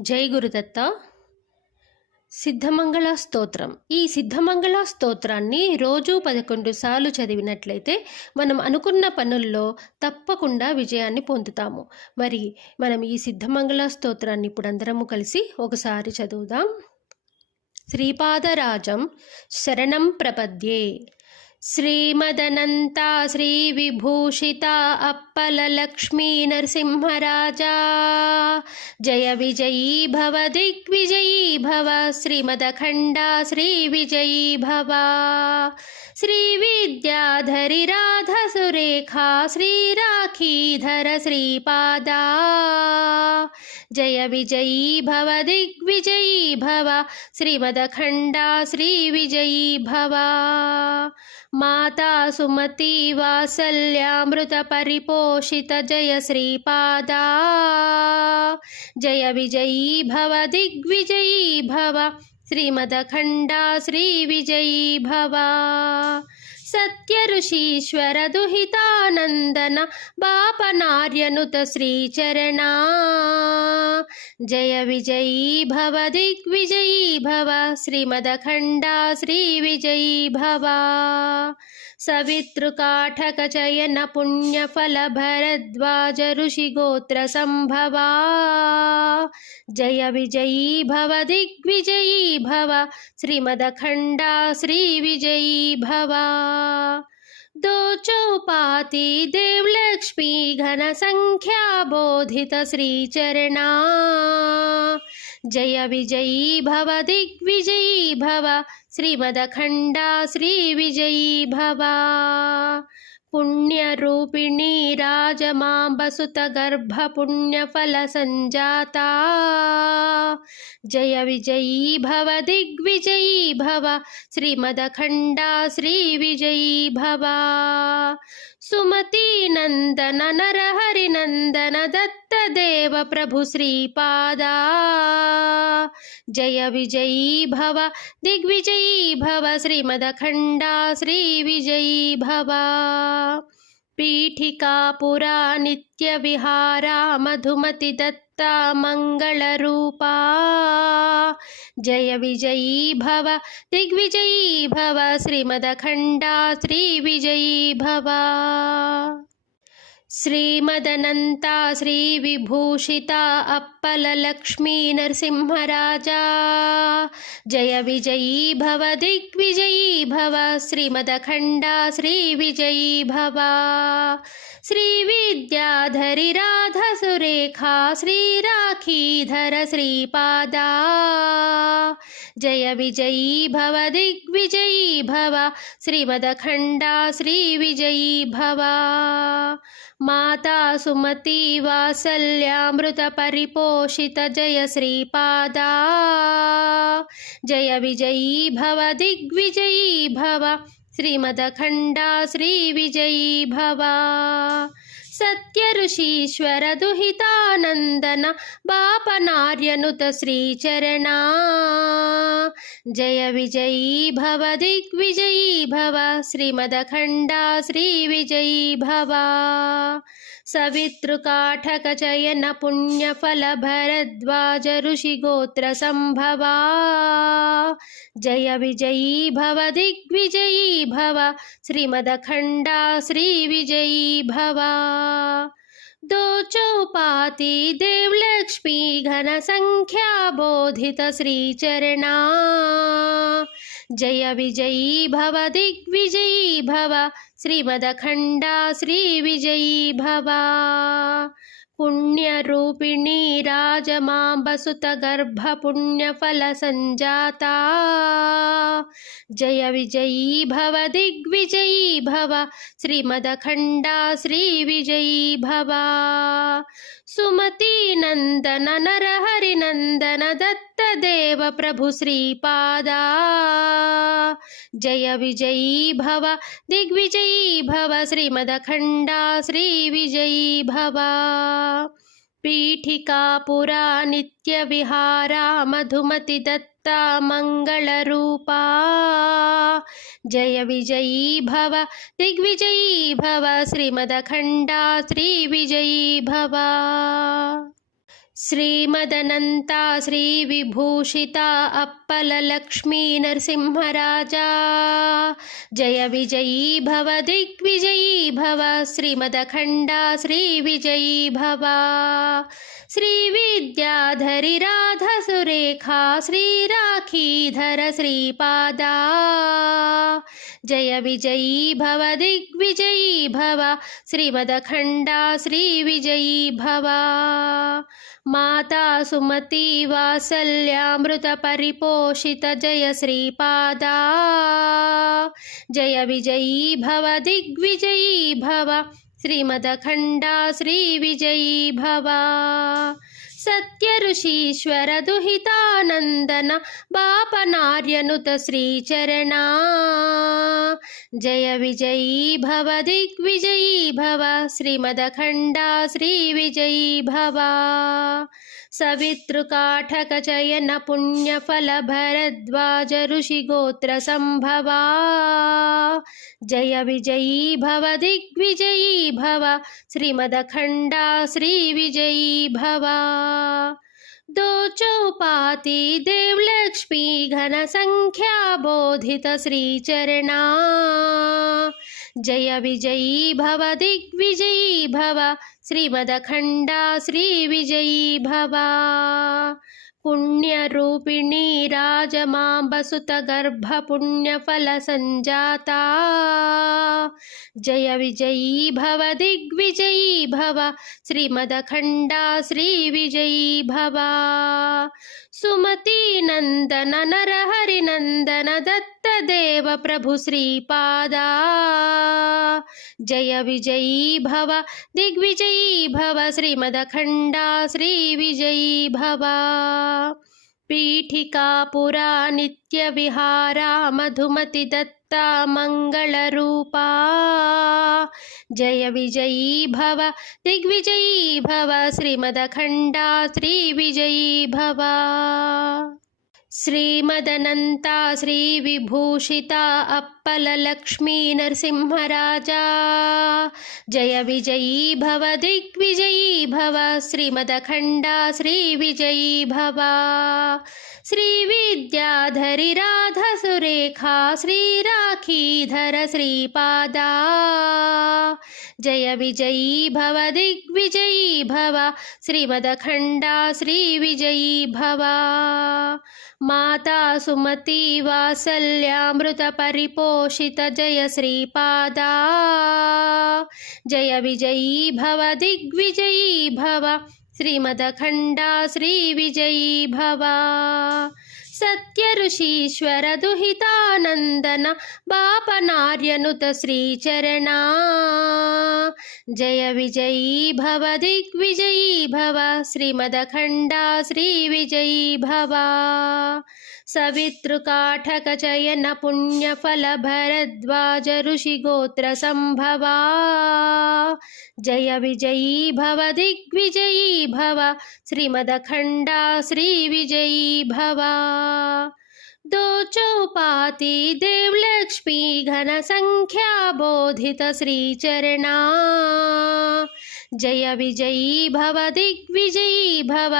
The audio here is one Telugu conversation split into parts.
జై గురుదత్త. సిద్ధమంగళ స్తోత్రం. ఈ సిద్ధమంగళ స్తోత్రాన్ని రోజు 11 సార్లు చదివినట్లయితే మనం అనుకున్న పనుల్లో తప్పకుండా విజయాన్ని పొందుతాము. మరి మనం ఈ సిద్ధమంగళ స్తోత్రాన్ని ఇప్పుడు అందరము కలిసి ఒకసారి చదువుదాం. శ్రీపాదరాజం శరణం ప్రపద్యే. శ్రీమదనంతా శ్రీ విభూషిత అప్పల లక్ష్మీ నరసింహరాజా జయ విజయీ భవ దిగ్విజయీ భవ. శ్రీమదఖండా శ్రీ విజయీ భవ. శ్రీ విద్యాధరి రాధ సురేఖా శ్రీ రాఖీధర శ్రీపాదా జయ విజయీ భవ దిగ్విజయీ భవ. శ్రీమదఖండా శ్రీ విజయీ భవ. మాతా సుమతి వాత్సల్యామృత పరిపోషిత జయ శ్రీపాదా జయ విజయీ భవ దిగ్విజయీ భవ. శ్రీమదఖండా శ్రీ విజయీ భవ. సత్య ఋషీశ్వర దుహితానందన బాపనార్యనుత శ్రీచరణా జయ విజయీ భవ దిగ్విజయీ భవ. శ్రీమదఖండా శ్రీ విజయీ భవ. సవితృకాఠక చయన పుణ్యఫల భరద్వాజ ఋషి గోత్ర సంభవా జయ విజయీ భవ దిగ్విజయీ భవ. శ్రీమదఖండా శ్రీ విజయీ భవ. दो चौपाती देवलक्ष्मी घन संख्या बोधित श्रीचरणा जय विजयी भव दिग्विजयी भव. श्रीमदखंडा श्री विजयी भव. पुण्यरूपिणी राजमांबसुत गर्भ पुण्यफल संजाता जय विजयी भव दिग्विजयी भव. श्रीमदखंडा श्री विजयी भव. सुमति नंदन नरहरि नंदन दत्त देव प्रभु श्रीपादा जय विजयी भव दिग्विजयी भव. श्रीमदखंडा श्री विजयी भव. पीठिका पुरा नित्य विहारा मधुमति दत्ता मंगल रूपा जय विजयी भव दिग्विजयी भव. श्रीमदखंडा श्री विजयी भव. श्रीमदनंता श्री विभूषिता अप्पल लक्ष्मी नरसिंहराजा जय विजयी भव दिग्विजयी भव. श्रीमदखंडा श्री विजयी भव. श्री विद्याधरि राध सुरेखा श्री राखीधर श्रीपादा जय विजयी भव दिग्विजयी भव. श्रीमदखंडा श्री विजयी भव. माता सुमति वात्सल्यामृत परिपोषित जय श्रीपादा जय विजयी भव दिग्विजयी भव. श्रीमदखंडा श्री विजयी भव. सत्य ऋषीश्वर दुहितानंदन बापनार्यनुत श्रीचरणा जय विजयी भव दिग्विजयी भव. श्रीमदखंडा श्री विजयी भव. सवितृकाठक चयन पुण्यफल भरद्वाज ऋषि गोत्र संभवा जय विजयी भव दिग्विजयी भव. श्रीमदखंडा श्री विजयी भव. दो चौपाती देवलक्ष्मी घन संख्या बोधित श्रीचरणा जय विजयी भव दिग्विजयी भव. श्रीमदखंडा श्री विजयी भव. पुण्यरूपिणी राजमांबसुत गर्भ पुण्यफल संजाता जय विजयी भव दिग्विजयी भव. श्रीमदखंडा श्री विजयी भव. सुमति नंदन नरहरि नंदन दत्त देव प्रभु श्रीपादा जय विजयी भव दिग्विजयी भव. श्रीमदखंडा श्री विजयी भव. पीठिका पुरा नित्य विहारा मधुमति दत्ता मंगल रूपा जय विजयी भव दिग्विजयी भव. श्रीमदखंडा श्री विजयी भव. శ్రీమదనంతా శ్రీ విభూషిత అప్పల లక్ష్మీ నరసింహరాజా జయ విజయీ భవ దిగ్విజయీ భవ శ్రీమదఖండ శ్రీ విజయీ భవ శ్రీ విద్యాధరి రాధ సురేఖా శ్రీ రాఖీధర శ్రీపాదా జయ విజయీ భవ దిగ్విజయీ భవ శ్రీమదఖండ శ్రీ విజయీ భవ మాతా సుమతి వాత్సల్యామృత పరిపోషిత జయ శ్రీపాదా జయ విజయీ భవ దిగ్విజయీ భవ శ్రీమదఖండ శ్రీ విజయీ భవ సత్య ఋషీశ్వర దుహితానందన బాపనార్యనుత శ్రీచరణా జయ విజయీ భవ దిగ్విజయీ భవ శ్రీమదఖండ శ్రీ విజయీ భవ సవితృకాఠక చయన పుణ్యఫల భరద్వాజ ఋషి గోత్ర సంభవా జయ విజయీ భవ దిగ్విజయీ భవ శ్రీమదఖండ శ్రీ విజయీ భవ दो चौपाती देव लक्ष्मी घन संख्या बोधित श्री चरणा जय विजयी भव दिग्विजयी भव श्रीमदखंड श्री विजयी भव पुण्यरूपिणी राजमांबसुत गर्भ पुण्यफल संजाता जय विजयी भव दिग्विजयी भव श्रीमदखंड श्री विजयी भव सुमति नंदन नरहरि नंदन दत्त देव प्रभु श्रीपादा जय विजयी भव दिग्विजयी भव श्रीमदखंड श्री विजयी भव पीठिका पुरा नित्य विहारा मधुमति दत्ता मंगल रूपा जय विजयी भव दिग्विजयी भव श्रीमदखंड श्री विजयी भव శ్రీమదనంతా శ్రీ విభూషిత అప్పల లక్ష్మీ నరసింహరాజా జయ విజయీ భవ దిగ్విజయీ భవ శ్రీమదఖండ శ్రీ విజయీ భవ శ్రీ విద్యాధరి రాధ సురేఖా శ్రీ రాఖీధర శ్రీపాదా జయ విజయీ భవ దిగ్విజయీ భవ శ్రీమదఖండ శ్రీ విజయీ భవ माता सुमति वात्सल्यामृत परिपोषित जय श्रीपादा जय विजयी भव दिग्विजयी भव श्रीमदखंड श्री विजयी भव सत्य ऋषीश्वर दुहितानंदन बापनार्यनुत श्रीचरणा जय विजयी भव दिग्विजयी भव श्रीमदखंड श्री विजयी भव सवितृकाठक चयन पुण्यफल भरद्वाज ऋषि गोत्र संभवा जय विजयी भव दिग्विजयी भव श्रीमदखंड श्री विजयी भव दो चौपाती देव लक्ष्मी घन संख्या बोधित श्री चरणा जय विजयी भव दिग्विजयी भव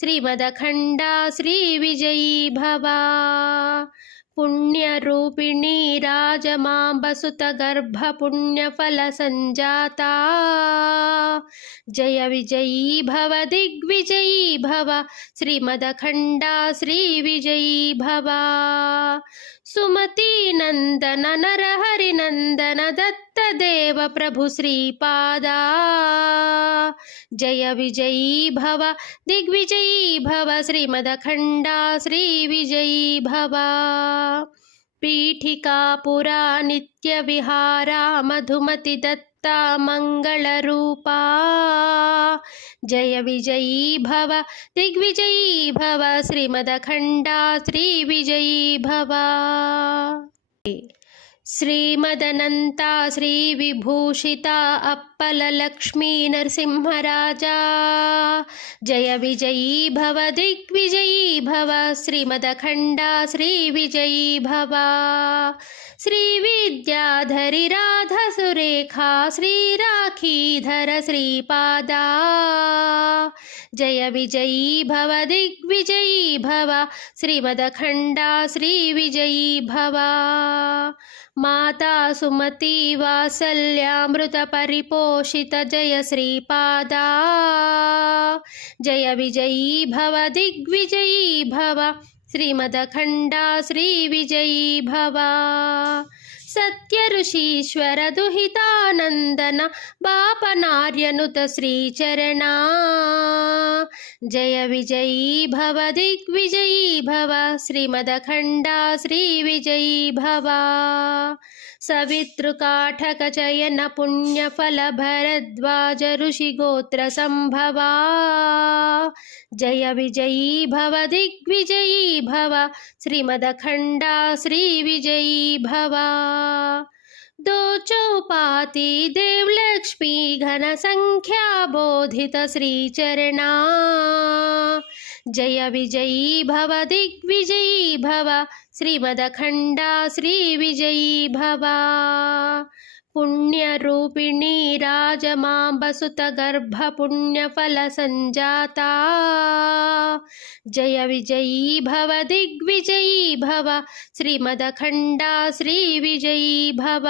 श्रीमदखंड श्री विजयी भव पुण्यरूपिणी राजमांबसुत गर्भ पुण्यफल संजाता जय विजयी भव दिग्विजयी भव श्रीमदखंड श्री विजयी भव सुमति नंदन नरहरि नंदन दत्त देव प्रभु श्रीपादा जय विजयी भव दिग्विजयी भव श्रीमदखंड श्री विजयी भव पीठिका पुरा नित्य विहारा मधुमति दत्ता मंगल रूपा जय विजयी भव दिग्विजयी भव श्रीमदखंड श्री विजयी भव శ్రీమదనంతా శ్రీ విభూషిత అప్పల లక్ష్మీ నరసింహరాజా జయ విజయీ భవ దిగ్విజయీ భవ శ్రీమదఖండ శ్రీ విజయీ భవ శ్రీ విద్యాధరి రాధ సురేఖా శ్రీ రాఖీధర శ్రీపాదా జయ విజయీ భవ దిగ్విజయీ భవ శ్రీమదఖండ శ్రీ విజయీ భవ మాతా సుమతి వాత్సల్యామృత పరిపోషిత జయ శ్రీపాదా జయ విజయీ భవ దిగ్విజయీ భవ శ్రీమదఖండ శ్రీ విజయీ భవ సత్య ఋషీశ్వర దుహితానందన బాపనార్యనుత శ్రీచరణ జయ విజయీ భవ దిగ్విజయీ భవ శ్రీమదఖండ శ్రీ విజయీ భవ సవితృకాఠక చయన పుణ్యఫల భరద్వాజ ఋషి గోత్ర సంభవా జయ విజయీ భవ దిగ్విజయీ భవ శ్రీమదఖండ శ్రీ విజయీ భవ दो चौपाती देवलक्ष्मी घन संख्या बोधित श्रीचरणा जय विजयी भव दिग्विजयी भव श्रीमदखंड श्री विजयी भव पुण्यरूपिणी राजमांबसुत गर्भ पुण्यफल संजाता जय विजयी भव दिग्विजयी भव श्रीमदखंड श्री विजयी भव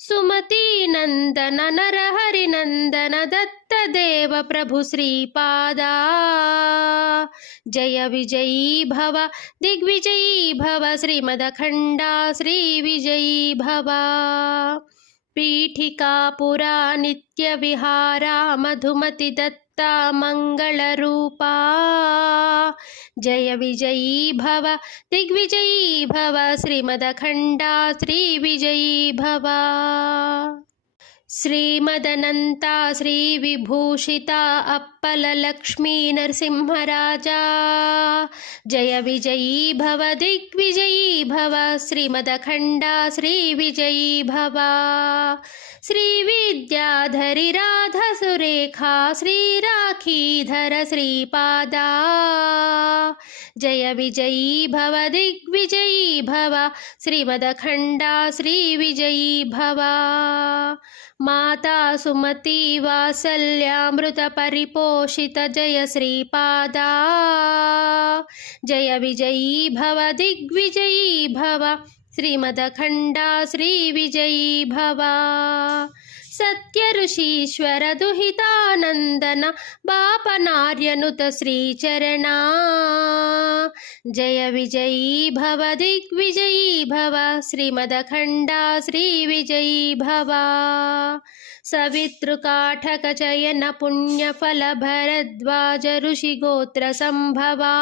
सुमति नंदन नरहरि नंदन दत्त देव प्रभु श्रीपादा जय विजयी भव दिग्विजयी भव श्रीमदखंड श्री विजयी भव पीठिका पुरा नित्य विहारा मधुमति दत्ता मंगल रूपा जय विजयी भव दिग्विजयी भव श्रीमदखंड श्री विजयी भव శ్రీమదనంతా శ్రీ విభూషిత అప్పల లక్ష్మీ నరసింహరాజా జయ విజయీ భవ దిగ్విజయీ భవ శ్రీమదఖండ శ్రీ విజయీ భవ శ్రీ విద్యాధరి రాధ సురేఖా శ్రీ రాఖీధర శ్రీపాదా జయ విజయీ భవ దిగ్విజయీ భవ శ్రీమదఖండ శ్రీ విజయీ భవ माता सुमति वात्सल्यामृत परिपोषित जय श्रीपादा जय विजयी भव दिग्विजयी भव श्रीमदखंड श्री विजयी भव सत्य ऋषीश्वर दुहितानंदन बापनार्यनुत श्रीचरणा जय विजयी भव दिग्विजयी भव श्रीमदखंड श्री विजयी भव सवितृकाठक चयन पुण्यफल भरद्वाज ऋषि गोत्र संभवा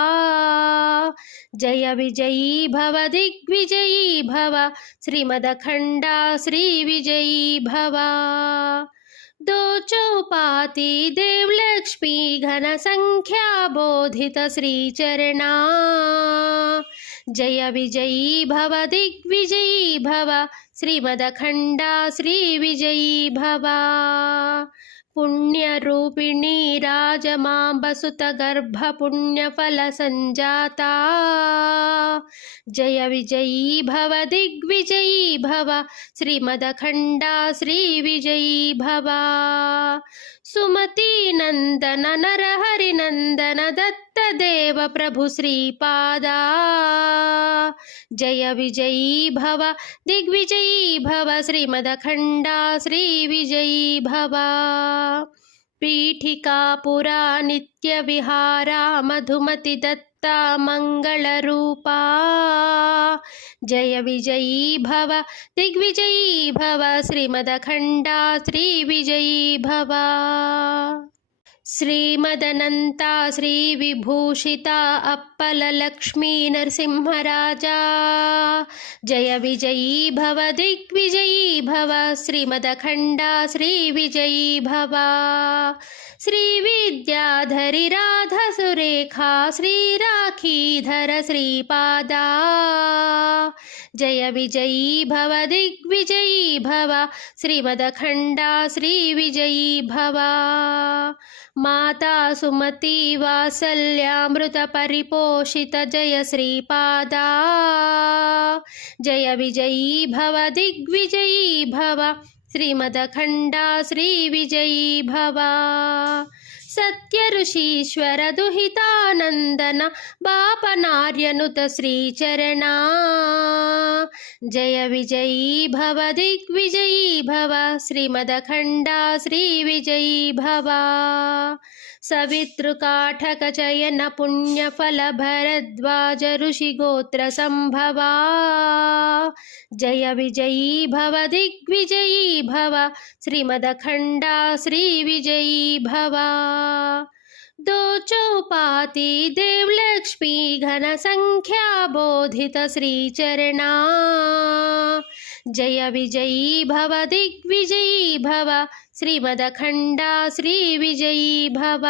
जय विजयी भव दिग्विजयी भव श्रीमदखंड श्री विजयी भव दो चौपाती देवलक्ष्मी घन संख्या बोधित श्रीचरणा जय विजयी भव दिग्विजयी भव श्रीमदखंड श्री विजयी भव पुण्यरूपिणी राजमांबसुत गर्भ पुण्यफल संजाता जय विजयी भव दिग्विजयी भव श्रीमदखंड श्री विजयी भव सुमति नंदन नरहरि नंदन दत्त देव प्रभु श्रीपादा जय विजयी भव दिग्विजयी भव श्रीमदखंड श्री विजयी भव पीठिका पुरा नित्य विहारा मधुमति दत्ता मंगल रूपा जय विजयी भव दिग्विजयी भव श्रीमदखंड श्री विजयी भव శ్రీమదనంతా శ్రీవిభూషితా అప్పలలక్ష్మీ నరసింహరాజా జయ విజయీ భవ దిగ్విజయీ భవ శ్రీమదఖండా శ్రీవిజయీ భవ శ్రీవిద్యాధరి రాధసురేఖా శ్రీరాఖీధర శ్రీపాదా జయ విజయీ భవ దిగ్విజయీ భవ శ్రీమదఖండా శ్రీవిజయీ భవ మాతా సుమతి వాత్సల్యామృత పరిపోషిత జయ శ్రీపాదా జయ విజయీ భవ దిగ్విజయీ భవ శ్రీమదఖండా శ్రీవిజయీ భవ సత్య ఋషీశ్వర దుహితానందన బాపనార్యనుత శ్రీచరణా జయ విజయీ భవ దిగ్విజయీ భవ శ్రీమదఖండా శ్రీవిజయీ భవ సవితృకాఠక చయన పుణ్యఫల భరద్వాజ ఋషి గోత్ర సంభవా జయ విజయీ భవ దిగ్విజయీ భవ శ్రీమదఖండా శ్రీవిజయీ భవ दो चौपाती देवलक्ष्मी घन संख्या बोधित श्रीचरणा जय विजयी भव दिग्विजयी भव श्रीमदखंडा श्रीविजयी भव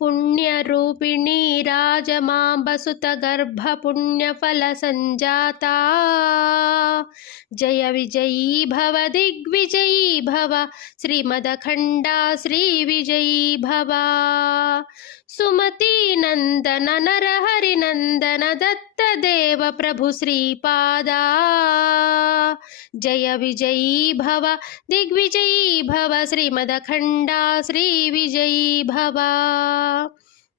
पुण्यरूपिणी राजमांबसुत गर्भ पुण्यफल संजाता जय विजयी भव दिग्विजयी भव श्रीमदखंडा श्रीविजयी भव सुमति नंदन नरहरि नंदन दत्त देव प्रभु श्रीपादा जय विजयी भव दिग्विजयी भव श्रीमदखंडा श्रीविजयी भव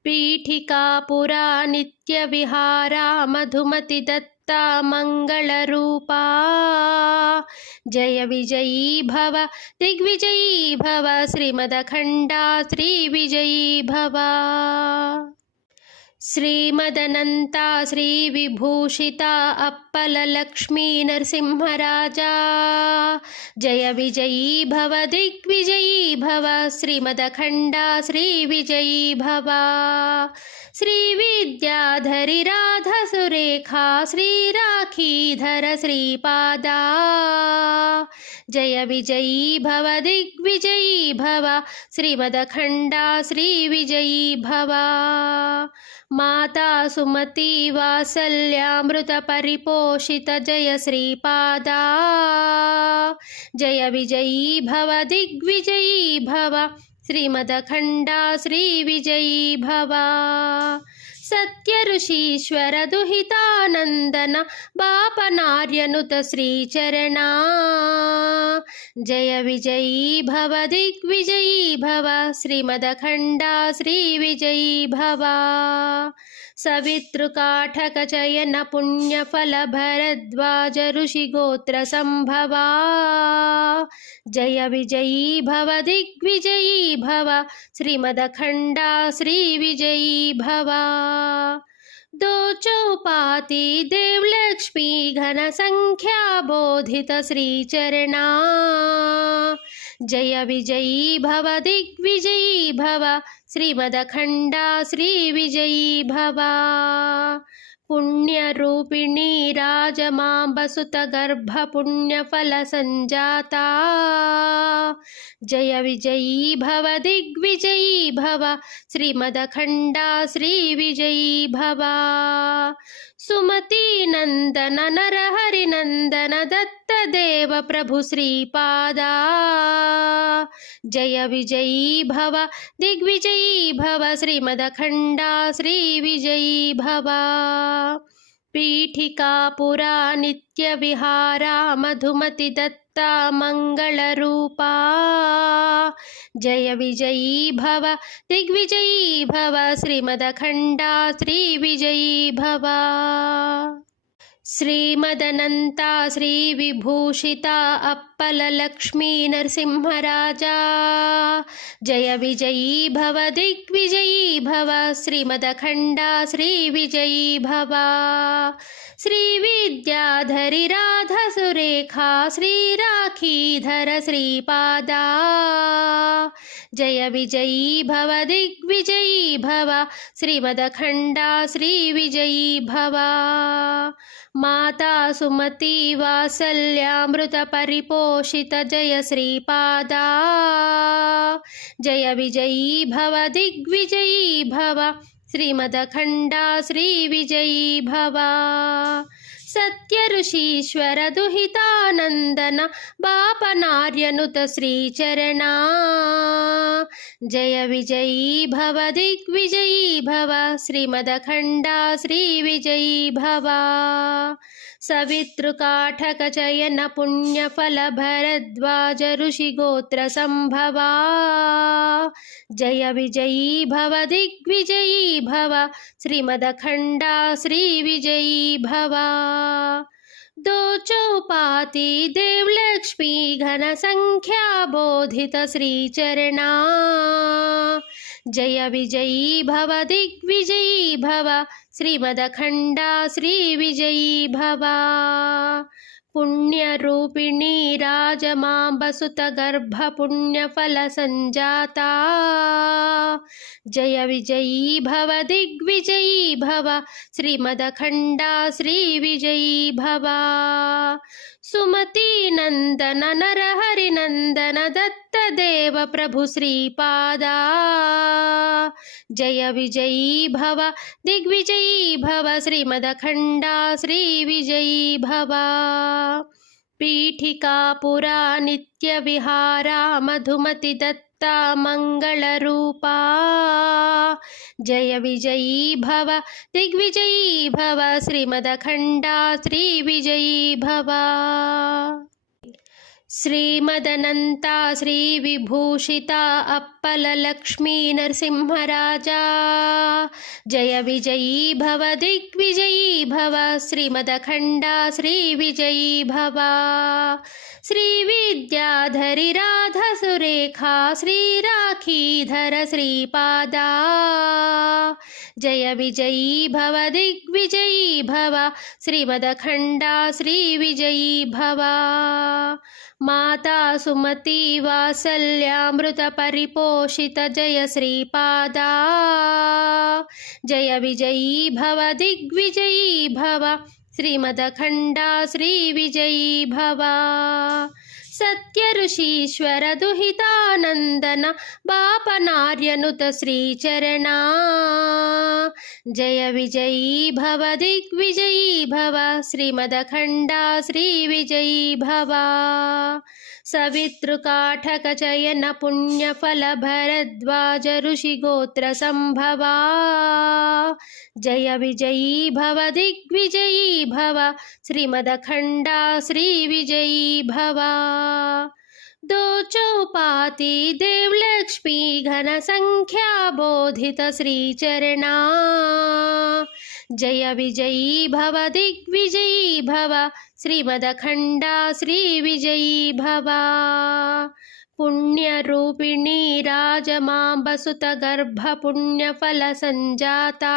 पीठिका पुरा नित्य विहारा मधुमति दत्ता मंगल रूपा जय विजयी भव दिग्विजयी भव श्रीमदखंडा श्रीविजयी भव శ్రీమదనంతా శ్రీవిభూషితా అప్పలలక్ష్మీ నరసింహరాజా జయ విజయీ భవ దిగ్విజయీ భవ శ్రీమదఖండా శ్రీవిజయీ భవ శ్రీవిద్యాధరి రాధసురేఖా శ్రీరాఖీధర శ్రీపాదా జయ విజయీ భవ దిగ్విజయీ భవ శ్రీమదఖండా శ్రీవిజయీ భవ माता सुमति वात्सल्यामृत परिपोषित जय श्रीपादा जय विजयी भव दिग्विजयी भव श्रीमदखंडा श्रीविजयी भव सत्य ऋषीश्वर दुहितानंदन बापनार्यनुत श्रीचरणा जय विजयी भव दिग्विजयी भव श्रीमदखंडा श्रीविजयी भव सवितृकाठक चयन पुण्यफल भरद्वाज ऋषि गोत्र संभवा जय विजयी भव दिग्विजयी भव श्रीमदखंडा श्रीविजयी भव दो चौपाती देवलक्ष्मी घन संख्या बोधित श्रीचरणा जय विजयी भव दिग्विजयी भव श्रीमदखंडा श्रीविजयी भव पुण्यरूपिणी राजमांबसुत गर्भ पुण्यफल संजाता जय विजयी भव दिग्विजयी भव श्रीमदखंडा श्रीविजयी भव सुमति नंदन नरहरि नंदन दत्त देव प्रभु श्रीपादा जय विजयी भव दिग्विजयी भव श्रीमदखंडा श्रीविजयी भव पीठिका पुरा नित्य विहारा मधुमति दत्ता मंगल रूपा जय विजयी भव दिग्विजयी भव श्रीमदखंडा श्रीविजयी भव శ్రీమదనంతా శ్రీవిభూషితా అప్పల లక్ష్మీ నరసింహరాజా జయ విజయీ భవ దిగ్విజయీ భవ శ్రీమదఖండ శ్రీ విజయీ భవ శ్రీ విద్యాధరి రాధ సురేఖా శ్రీ రాఖీధర శ్రీపాదా జయ విజయీ భవ దిగ్విజయీ భవ శ్రీమదఖండ శ్రీ విజయీ భవ మాతా సుమతి వాత్సల్యామృత పరిపోషిత జయ శ్రీపాదా జయ విజయీ భవ దిగ్విజయీ భవ శ్రీమదఖండ శ్రీ విజయీ భవ సత్య ఋషీశ్వర దుహితానందన బాపనార్యనుత శ్రీచరణ జయ విజయీ భవ దిగ్విజయీ భవ శ్రీమదఖండ శ్రీ విజయీ భవ సవితృకాఠక చయన పుణ్యఫల భరద్వాజ ఋషి గోత్ర సంభవా జయ విజయీ భవ దిగ్విజయీ భవ శ్రీమదఖండ శ్రీ విజయీ భవ दो चौपाती देवलक्ष्मी घन संख्या बोधित श्रीचरणा जय विजयी भव दिग्विजयी भव श्रीमदखंड श्री विजयी भव पुण्यरूपिणी राजमांबसुत गर्भ पुण्यफल संजाता जय विजयी भव दिग्विजयी भव श्रीमदखंड श्री विजयी भव सुमति नंदन नरहरि नंदन दत्त देव प्रभु श्रीपादा जय विजयी भव दिग्विजयी भव श्रीमदखंड श्री विजयी भव पीठिका पुरा नित्य विहारा मधुमति दत्ता मंगल रूपा जय विजयी भव दिग्विजयी भव श्रीमदखंड श्री विजयी भव श्रीमदनंता श्री विभूषिता अप्पल लक्ष्मी नरसिंहराजा जय विजयी भव दिग्विजयी भव श्रीमदखंड श्री विजयी भव श्री विद्याधरि राधा सुरेखा श्री राखीधर श्रीपादा जय विजयी भव दिग्विजयी भव श्रीमदखंड श्री विजयी भव माता सुमति वात्सल्यामृत परिपोषित जय श्रीपादा जय विजयी भव दिग्विजयी भव श्रीमदखंड श्री विजयी भव सत्य ऋषीश्वर दुहितानंदन बापनार्यनुत श्रीचरण जय विजयी भव दिग्विजयी भव श्रीमदखंड श्री विजयी भव सवितृकाठक चयन पुण्यफल भरद्वाज ऋषि गोत्र संभवा जय विजयी भव दिग्विजयी भव श्रीमदखंड श्री विजयी भव दो चौपाती देवलक्ष्मी घन संख्या बोधित श्रीचरणा जय विजयी भव दिग्विजयी भव श्रीमदखंड श्री विजयी भव पुण्यरूपिणी राजमांबसुत गर्भ पुण्यफल संजाता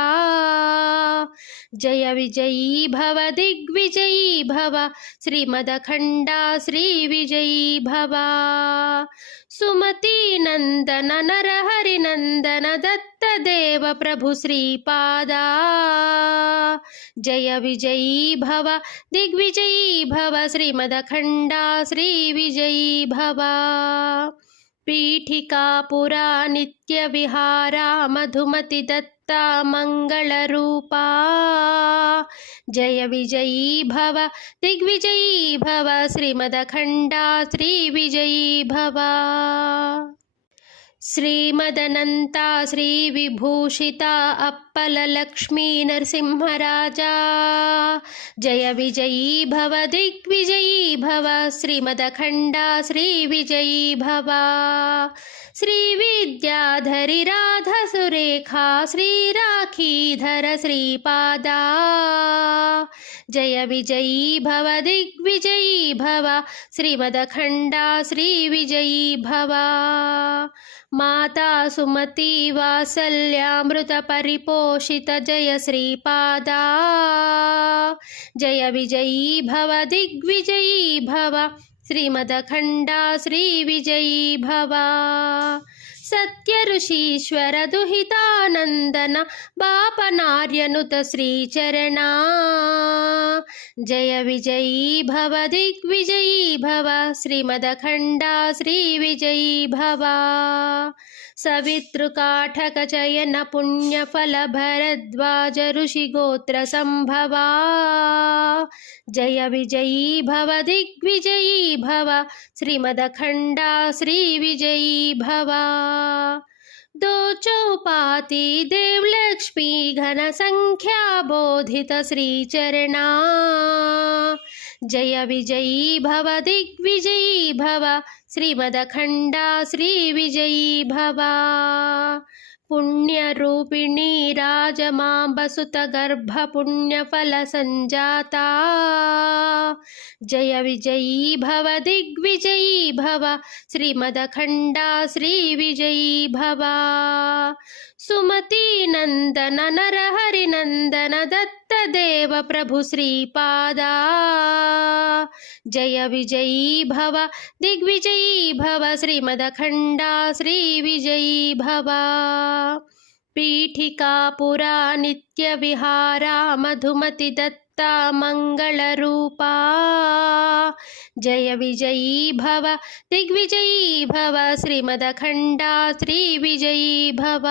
जय विजयी भव दिग्विजयी भव श्रीमदखंड श्री विजयी भव सुमति नंदन नरहरि नंदन दत्त देव प्रभु श्रीपादा जय विजयी भव दिग्विजयी भव श्रीमदखंड श्री विजयी भव पीठिका पुरा नित्य विहारा मधुमति दत्ता मंगल रूपा जय विजयी भव दिग्विजयी भव श्रीमदखंड श्री विजयी भव శ్రీమదనంతా శ్రీవిభూషిత అప్పలలక్ష్మీ నరసింహరాజా జయ విజయీ భవ దిగ్విజయీ భవ శ్రీమదఖండా శ్రీ విజయీ భవ శ్రీ విద్యాధరి రాధ సురేఖా శ్రీ రాఖీధర శ్రీపాదా జయ విజయీ భవ దిగ్విజయీ భవ శ్రీమదఖండా శ్రీ విజయీ భవ మాతా సుమతి వాత్సల్యామృత పరిపోషిత జయ శ్రీపాదా జయ విజయీ భవ దిగ్విజయీ భవ శ్రీమదఖండా శ్రీ విజయీ భవ సత్య ఋషీశ్వర దుహితానందన బాపనార్యనుత శ్రీచరణా జయ విజయీ భవ దిగ్విజయీ భవ శ్రీమదఖండా శ్రీ విజయీ భవ సవితృకాఠక చయన పుణ్యఫల భరద్వాజ ఋషి గోత్ర సంభవా జయ విజయీ భవ దిగ్విజయీ భవ శ్రీమదఖండా శ్రీ విజయీ భవ दो चौपाती देवलक्ष्मी घन संख्या बोधित श्रीचरणा जय विजयी भव दिग्विजयी भव श्रीमदखंडा श्री विजयी भव पुण्यरूपिणी राजमांबसुत गर्भ पुण्यफल संजाता जय विजयी भव दिग्विजयी भव श्रीमदखंडा श्री विजयी भव सुमति नंदन नरहरि नंदन दत्त देव प्रभु श्रीपादा जय विजयी भव दिग्विजयी भव श्रीमदखंडा श्री विजयी भव पीठिकापुरा नित्य विहारा मधुमति दत्ता मंगल रूपा जय विजयी भव दिग्विजयी भव श्रीमदखंडा श्री विजयी भव।